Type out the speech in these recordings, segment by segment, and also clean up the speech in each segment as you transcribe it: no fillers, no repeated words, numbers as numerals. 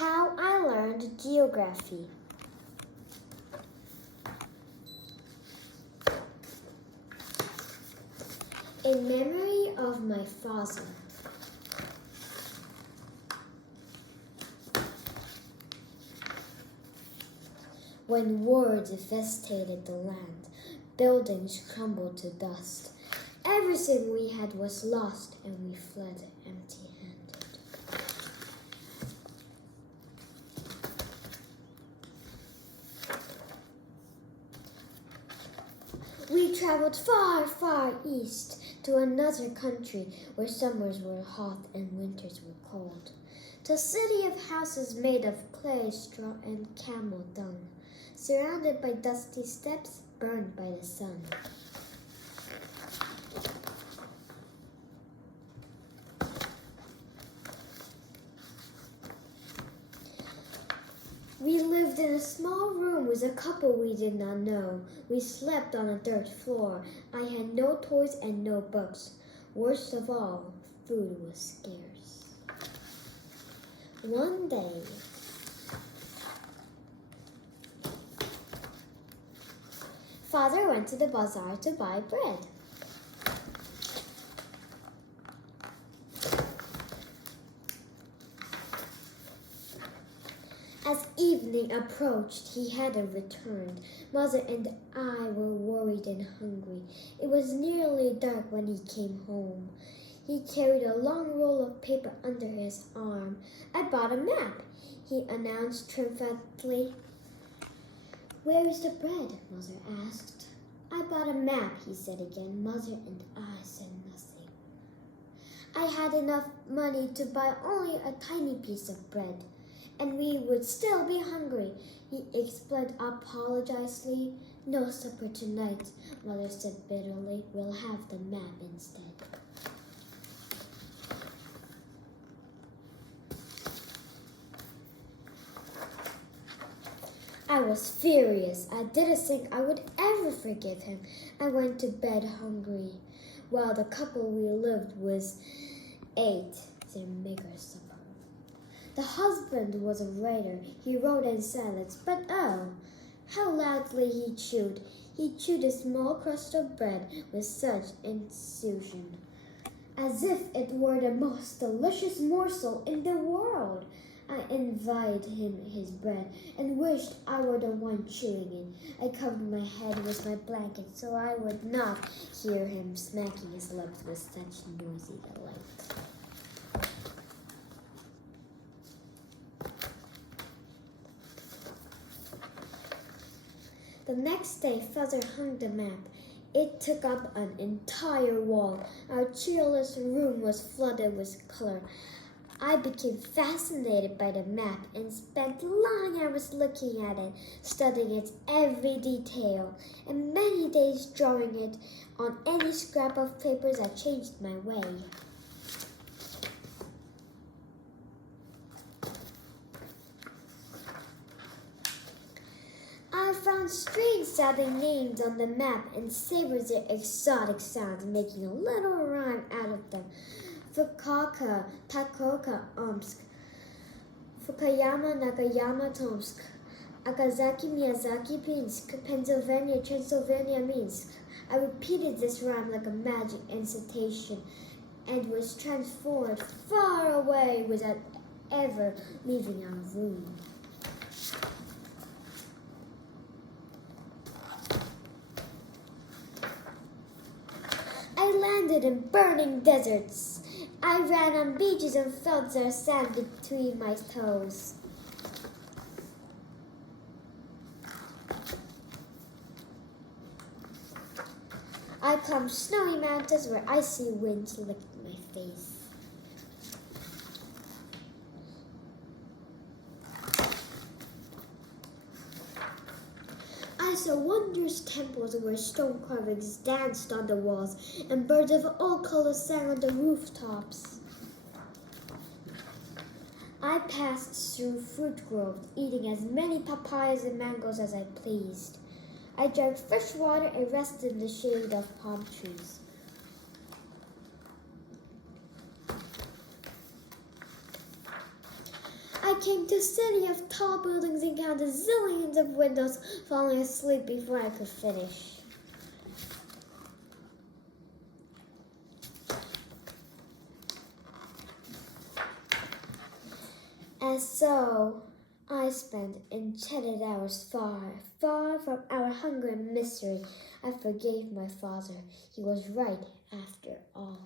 How I learned geography. In memory of my father. When war devastated the land, buildings crumbled to dust. Everything we had was lost, and we fled empty-handed. We traveled far, far east to another country where summers were hot and winters were cold. To a city of houses made of clay, straw, and camel dung, surrounded by dusty steps burned by the sun. We lived in a small room with a couple we did not know. We slept on a dirt floor. I had no toys and no books. Worst of all, food was scarce. One day, Father went to the bazaar to buy bread. As evening approached, he hadn't returned. Mother and I were worried and hungry. It was nearly dark when he came home. He carried a long roll of paper under his arm. "I bought a map," he announced triumphantly. "Where is the bread?" Mother asked. "I bought a map," he said again. Mother and I said nothing. I had enough money to buy only a tiny piece of bread, and we would still be hungry. He explained apologetically. "No supper tonight," Mother said bitterly. "We'll have the map instead." I was furious. I didn't think I would ever forgive him. I went to bed hungry, while the couple we lived with ate their meager supper. The husband was a writer. He wrote in silence, but oh, how loudly he chewed. He chewed a small crust of bread with such enthusiasm, as if it were the most delicious morsel in the world. I envied him his bread and wished I were the one chewing it. I covered my head with my blanket so I would not hear him smacking his lips with such noisy delight. The next day, Father hung the map. It took up an entire wall. Our cheerless room was flooded with color. I became fascinated by the map and spent long hours looking at it, studying its every detail, and many days drawing it on any scrap of paper that changed my way. I found strange sounding names on the map and savored their exotic sounds, making a little rhyme out of them. Fukuoka, Takoka, Omsk, Fukuyama, Nakayama, Tomsk, Akazaki, Miyazaki, Pinsk, Pennsylvania, Transylvania, Minsk. I repeated this rhyme like a magic incitation and was transformed far away without ever leaving our room. I landed in burning deserts. I ran on beaches and felt their sand between my toes. I climbed snowy mountains where icy winds licked my face. I saw wondrous temples where stone carvings danced on the walls and birds of all colors sang on the rooftops. I passed through fruit groves, eating as many papayas and mangoes as I pleased. I drank fresh water and rested in the shade of palm trees. I came to a city of tall buildings and counted zillions of windows, falling asleep before I could finish. And so I spent enchanted hours far, far from our hunger and misery. I forgave my father. He was right after all.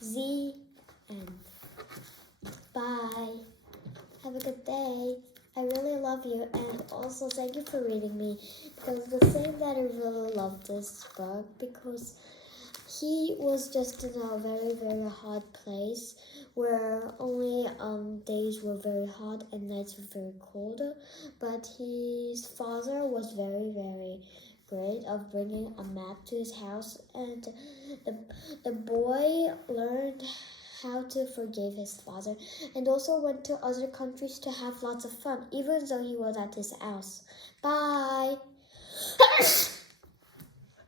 The end. Bye. Have a good day. I really love you, and also thank you for reading me, because the thing that I really loved this book, because he was just in a very, very hot place where only days were very hot and nights were very cold. But his father was very, very great of bringing a map to his house, and the boy learned how to forgive his father and also went to other countries to have lots of fun, even though he was at his house. Bye.